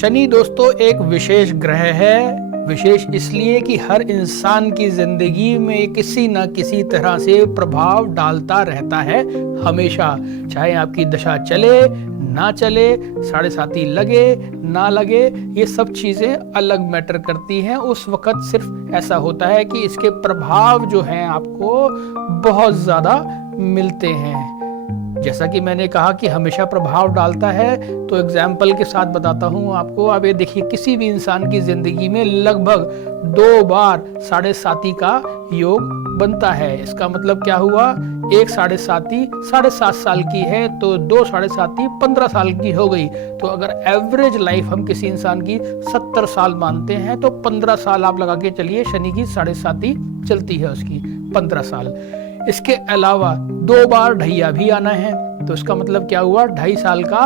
शनि दोस्तों एक विशेष ग्रह है। विशेष इसलिए कि हर इंसान की जिंदगी में किसी न किसी तरह से प्रभाव डालता रहता है हमेशा। चाहे आपकी दशा चले ना चले, साढ़े साती लगे ना लगे, ये सब चीज़ें अलग मैटर करती हैं। उस वक्त सिर्फ ऐसा होता है कि इसके प्रभाव जो हैं आपको बहुत ज़्यादा मिलते हैं। जैसा कि मैंने कहा कि हमेशा प्रभाव डालता है, तो एग्जाम्पल के साथ बताता हूँ आपको। अब ये देखिए, किसी भी इंसान की जिंदगी में लगभग 2 बार साढ़े साती का योग बनता है। इसका मतलब क्या हुआ, एक साढ़े साती 7.5 साल की है तो 2 साढ़े साती 15 साल की हो गई। तो अगर एवरेज लाइफ हम किसी इंसान की 70 साल मानते हैं तो 15 साल आप लगा के चलिए, शनि की साढ़े साती चलती है उसकी 15 साल। इसके अलावा 2 बार ढैया भी आना है, तो इसका मतलब क्या हुआ, 2.5 साल का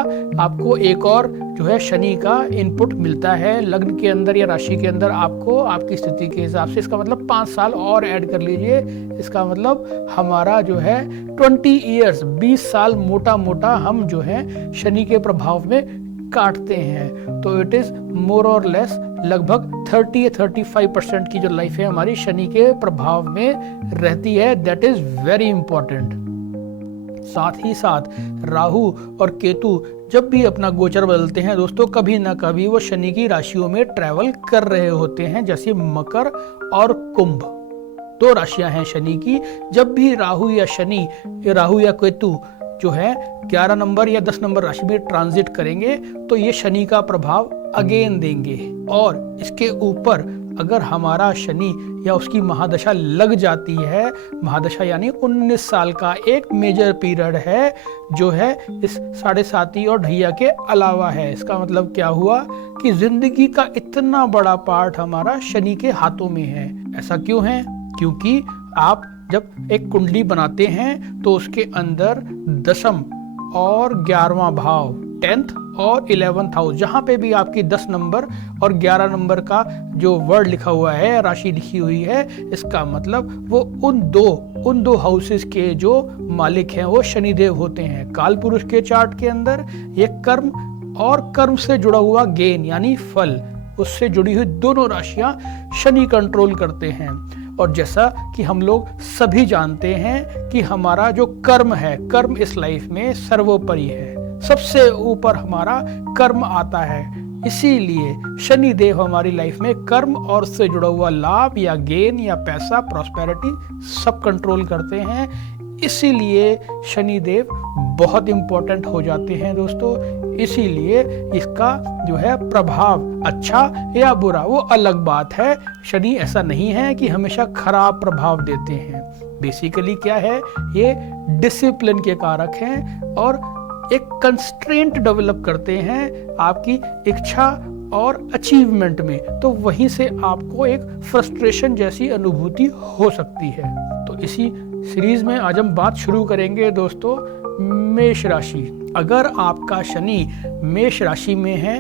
आपको एक और जो है शनि का इनपुट मिलता है लग्न के अंदर या राशि के अंदर आपको, आपकी स्थिति के हिसाब से। इसका मतलब 5 साल और ऐड कर लीजिए। इसका मतलब हमारा जो है 20 ईयर्स 20 साल मोटा मोटा हम जो है शनि के प्रभाव में काटते हैं। तो इट इज मोर और लेस लगभग 30-35% की जो लाइफ है हमारी शनि के प्रभाव में रहती है। That is very important. साथ ही साथ राहु और केतु जब भी अपना गोचर बदलते हैं दोस्तों, कभी ना कभी वो शनि की राशियों में ट्रैवल कर रहे होते हैं, जैसे मकर और कुंभ। 2 राशियां हैं शनि की। जब भी राहु या केतु जो है 11 नंबर या 10 नंबर राशि में ट्रांजिट करेंगे तो ये शनि का प्रभाव अगेन देंगे। और इसके ऊपर अगर हमारा शनि या उसकी महादशा लग जाती है, महादशा यानी 19 साल का एक मेजर पीरियड है जो है इस साढ़े साती और ढैया के अलावा है। इसका मतलब क्या हुआ कि जिंदगी का इतना बड़ा पार्ट हमारा शनि के हाथों में है। ऐसा क्यों है? क्योंकि आप जब एक कुंडली बनाते हैं तो उसके अंदर 10th और 11वां भाव, 10th और 11th हाउस, जहां पे भी आपकी 10 नंबर और 11 नंबर का जो वर्ड लिखा हुआ है, राशि लिखी हुई है, इसका मतलब वो उन दो हाउसेस के जो मालिक हैं वो शनिदेव होते हैं। काल पुरुष के चार्ट के अंदर ये कर्म और कर्म से जुड़ा हुआ गेन यानी फल, उससे जुड़ी हुई दोनों राशियां शनि कंट्रोल करते हैं। और जैसा कि हम लोग सभी जानते हैं कि हमारा जो कर्म है, कर्म इस लाइफ में सर्वोपरि है, सबसे ऊपर हमारा कर्म आता है। इसीलिए शनि देव हमारी लाइफ में कर्म और उससे जुड़ा हुआ लाभ या गेन या पैसा, प्रॉस्पेरिटी सब कंट्रोल करते हैं। इसीलिए शनि देव बहुत इंपॉर्टेंट हो जाते हैं दोस्तों। इसीलिए इसका जो है प्रभाव अच्छा या बुरा वो अलग बात है। शनि ऐसा नहीं है कि हमेशा खराब प्रभाव देते हैं। बेसिकली क्या है, ये डिसिप्लिन के कारक हैं और एक कंस्ट्रेंट डेवलप करते हैं आपकी इच्छा और अचीवमेंट में। तो वहीं से आपको एक फ्रस्ट्रेशन जैसी अनुभूति हो सकती है। तो इसी सीरीज में आज हम बात शुरू करेंगे दोस्तों मेष राशि। अगर आपका शनि मेष राशि में है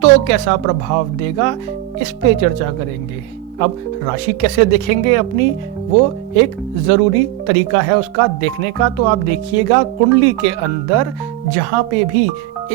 तो कैसा प्रभाव देगा, इस पे चर्चा करेंगे। अब राशि कैसे देखेंगे अपनी, वो एक जरूरी तरीका है उसका देखने का। तो आप देखिएगा कुंडली के अंदर जहां पे भी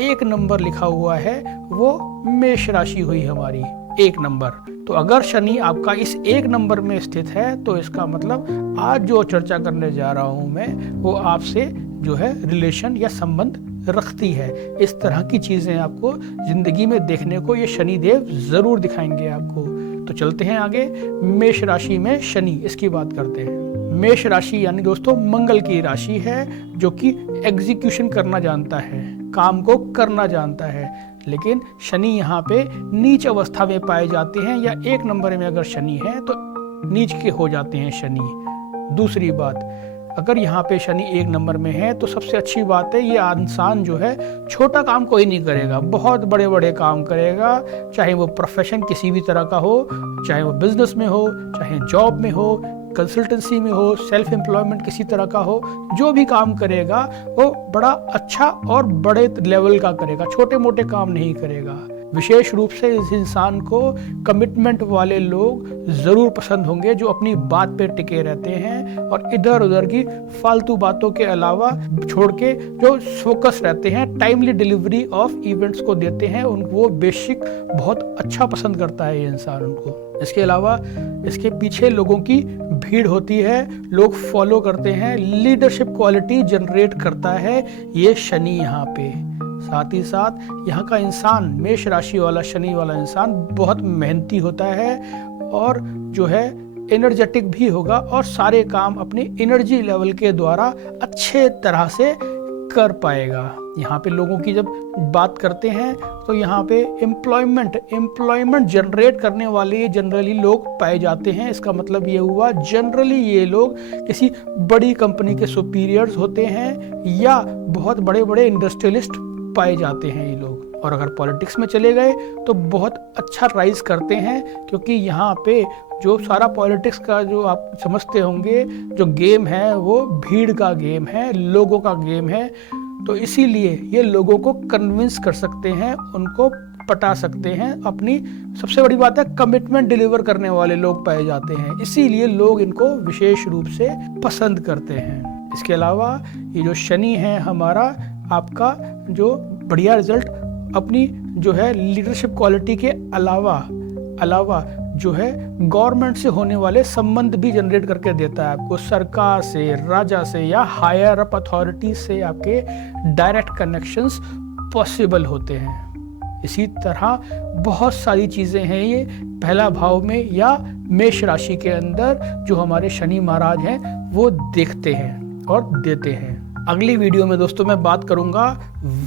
1 नंबर लिखा हुआ है वो मेष राशि हुई हमारी, 1 नंबर। तो अगर शनि आपका इस 1 नंबर में स्थित है तो इसका मतलब आज जो चर्चा करने जा रहा हूं मैं वो आपसे जो है रिलेशन या संबंध रखती है। इस तरह की चीजें आपको जिंदगी में देखने को ये शनि देव जरूर दिखाएंगे आपको। तो चलते हैं आगे। मेष राशि में शनि, इसकी बात करते हैं। मेष राशि यानी दोस्तों मंगल की राशि है, जो कि एग्जीक्यूशन करना जानता है, काम को करना जानता है। लेकिन शनि यहाँ पे नीच अवस्था में पाए जाते हैं, या 1 नंबर में अगर शनि है तो नीच के हो जाते हैं शनि। दूसरी बात, अगर यहाँ पे शनि 1 नंबर में है तो सबसे अच्छी बात है, ये इंसान जो है छोटा काम कोई नहीं करेगा, बहुत बड़े बड़े काम करेगा। चाहे वो प्रोफेशन किसी भी तरह का हो, चाहे वो बिजनेस में हो, चाहे जॉब में हो, कंसल्टेंसी में हो, सेल्फ एम्प्लॉयमेंट किसी तरह का हो, जो भी काम करेगा वो बड़ा अच्छा और बड़े लेवल का करेगा, छोटे मोटे काम नहीं करेगा। विशेष रूप से इस इंसान को कमिटमेंट वाले लोग ज़रूर पसंद होंगे, जो अपनी बात पे टिके रहते हैं और इधर उधर की फालतू बातों के अलावा छोड़ के जो फोकस रहते हैं, टाइमली डिलीवरी ऑफ इवेंट्स को देते हैं, वो बेसिक बहुत अच्छा पसंद करता है ये इंसान उनको। इसके अलावा इसके पीछे लोगों की भीड़ होती है, लोग फॉलो करते हैं, लीडरशिप क्वालिटी जनरेट करता है ये शनि यहाँ पे। साथ ही साथ यहाँ का इंसान, मेष राशि वाला शनि वाला इंसान बहुत मेहनती होता है और जो है एनर्जेटिक भी होगा और सारे काम अपनी एनर्जी लेवल के द्वारा अच्छे तरह से कर पाएगा। यहाँ पे लोगों की जब बात करते हैं तो यहाँ पे एम्प्लॉयमेंट जनरेट करने वाले जनरली लोग पाए जाते हैं। इसका मतलब ये हुआ जनरली ये लोग किसी बड़ी कंपनी के सुपीरियर्स होते हैं या बहुत बड़े बड़े इंडस्ट्रियलिस्ट पाए जाते हैं ये लोग। और अगर पॉलिटिक्स में चले गए तो बहुत अच्छा राइज करते हैं, क्योंकि यहाँ पे जो सारा पॉलिटिक्स का जो आप समझते होंगे जो गेम है वो भीड़ का गेम है, लोगों का गेम है। तो इसीलिए ये लोगों को कन्विंस कर सकते हैं, उनको पटा सकते हैं। अपनी सबसे बड़ी बात है कमिटमेंट डिलीवर करने वाले लोग पाए जाते हैं, इसीलिए लोग इनको विशेष रूप से पसंद करते हैं। इसके अलावा ये जो शनि है हमारा, आपका जो बढ़िया रिजल्ट अपनी जो है लीडरशिप क्वालिटी के अलावा जो है गवर्नमेंट से होने वाले संबंध भी जनरेट करके देता है आपको। सरकार से, राजा से या हायर अप अथॉरिटी से आपके डायरेक्ट कनेक्शंस पॉसिबल होते हैं। इसी तरह बहुत सारी चीज़ें हैं ये पहला भाव में या मेष राशि के अंदर जो हमारे शनि महाराज हैं वो देखते हैं और देते हैं। अगली वीडियो में दोस्तों मैं बात करूंगा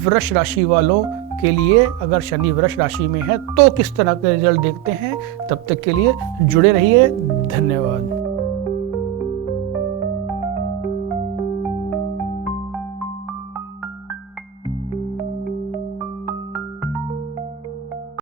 वृष राशि वालों के लिए, अगर शनि वृष राशि में है तो किस तरह के रिजल्ट देखते हैं। तब तक के लिए जुड़े रहिए। धन्यवाद।